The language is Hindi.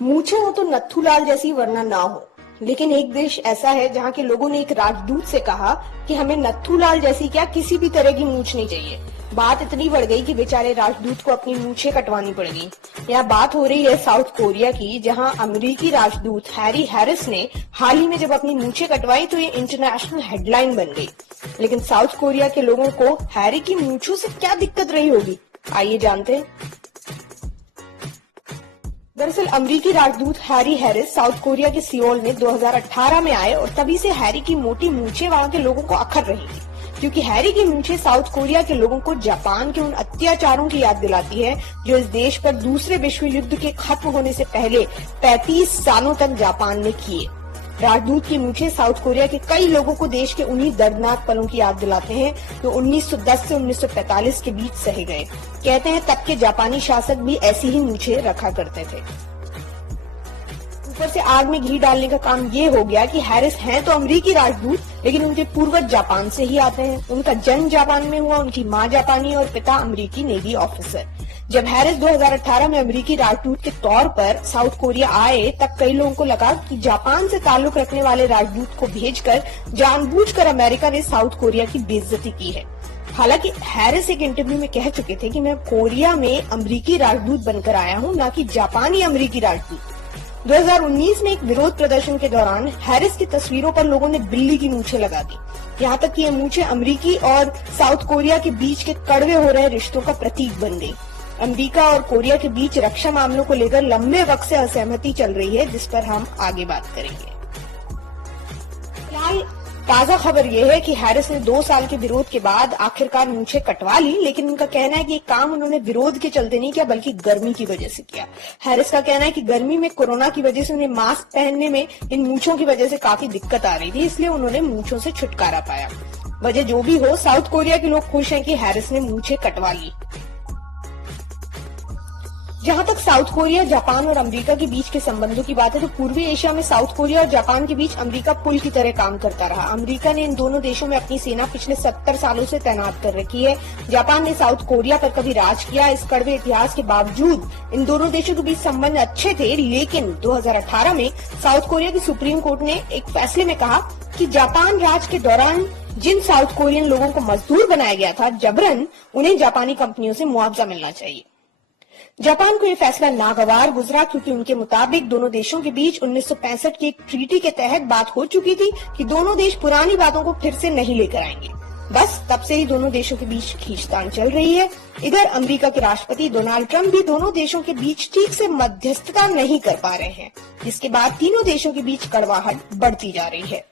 मूछें हो तो नथुलाल जैसी वरना ना हो। लेकिन एक देश ऐसा है जहाँ के लोगों ने एक राजदूत से कहा कि हमें नथुलाल जैसी क्या किसी भी तरह की मूछ नहीं चाहिए। बात इतनी बढ़ गई कि बेचारे राजदूत को अपनी मूछें कटवानी पड़ गई। यह बात हो रही है साउथ कोरिया की, जहां अमेरिकी राजदूत हैरी हैरिस ने हाल ही में जब अपनी मूछें कटवाई तो ये इंटरनेशनल हेडलाइन बन गई। लेकिन साउथ कोरिया के लोगों को हैरी की मूछों से क्या दिक्कत रही होगी, आइए जानते हैं। दरअसल अमेरिकी राजदूत हैरी हैरिस साउथ कोरिया के सियोल में 2018 में आए और तभी से हैरी की मोटी मूछें वहां के लोगों को अखर रही थी, क्योंकि हैरी की मूछें साउथ कोरिया के लोगों को जापान के उन अत्याचारों की याद दिलाती है जो इस देश पर दूसरे विश्व युद्ध के खत्म होने से पहले 35 सालों तक जापान ने किए। राजदूत की मूछें साउथ कोरिया के कई लोगों को देश के उन्हीं दर्दनाक पलों की याद दिलाते हैं जो 1910 से 1945 के बीच सहे गए। कहते हैं तब के जापानी शासक भी ऐसी ही मूछें रखा करते थे। ऊपर से आग में घी डालने का काम ये हो गया कि हैरिस हैं तो अमेरिकी राजदूत, लेकिन उनके पूर्वज जापान से ही आते हैं। उनका जन्म जापान में हुआ, उनकी माँ जापानी और पिता अमेरिकी नेवी ऑफिसर। जब हैरिस 2018 में अमेरिकी राजदूत के तौर पर साउथ कोरिया आए तब कई लोगों को लगा कि जापान से ताल्लुक रखने वाले राजदूत को भेजकर जानबूझकर अमेरिका ने साउथ कोरिया की बेइज्जती की है। हालांकि हैरिस एक इंटरव्यू में कह चुके थे कि मैं कोरिया में अमेरिकी राजदूत बनकर आया हूं, न कि जापानी अमेरिकी राजदूत। 2019 में एक विरोध प्रदर्शन के दौरान हैरिस की तस्वीरों पर लोगों ने बिल्ली की मूछें लगा दी। यहाँ तक कि ये मूछें अमेरिकी और साउथ कोरिया के बीच के कड़वे हो रहे रिश्तों का प्रतीक बन गई। अमेरिका और कोरिया के बीच रक्षा मामलों को लेकर लंबे वक्त से असहमति चल रही है, जिस पर हम आगे बात करेंगे। फिलहाल ताजा खबर यह है कि हैरिस ने 2 साल के विरोध के बाद आखिरकार मूछें कटवा ली, लेकिन उनका कहना है कि ये काम उन्होंने विरोध के चलते नहीं किया बल्कि गर्मी की वजह से किया। हैरिस का कहना है कि गर्मी में कोरोना की वजह से उन्हें मास्क पहनने में इन मूछों की वजह से काफी दिक्कत आ रही थी, इसलिए उन्होंने मूछों से छुटकारा पाया। वजह जो भी हो, साउथ कोरिया के लोग खुश हैं कि हैरिस ने मूछें कटवा ली। जहां तक साउथ कोरिया, जापान और अमेरिका के बीच के संबंधों की बात है तो पूर्वी एशिया में साउथ कोरिया और जापान के बीच अमेरिका पुल की तरह काम करता रहा। अमेरिका ने इन दोनों देशों में अपनी सेना पिछले 70 सालों से तैनात कर रखी है। जापान ने साउथ कोरिया पर कभी राज किया। इस कड़वे इतिहास के बावजूद इन दोनों देशों के बीच संबंध अच्छे थे, लेकिन 2018 में साउथ कोरिया की सुप्रीम कोर्ट ने एक फैसले में कहा कि जापान राज के दौरान जिन साउथ कोरियन लोगों को मजदूर बनाया गया था जबरन, उन्हें जापानी कंपनियों से मुआवजा मिलना चाहिए। जापान को यह फैसला नागवार गुजरा, क्योंकि उनके मुताबिक दोनों देशों के बीच 1965 की एक ट्रीटी के तहत बात हो चुकी थी कि दोनों देश पुरानी बातों को फिर से नहीं लेकर आएंगे। बस तब से ही दोनों देशों के बीच खींचतान चल रही है। इधर अमेरिका के राष्ट्रपति डोनाल्ड ट्रंप भी दोनों देशों के बीच ठीक से मध्यस्थता नहीं कर पा रहे हैं, जिसके बाद तीनों देशों के बीच कड़वाहट बढ़ती जा रही है।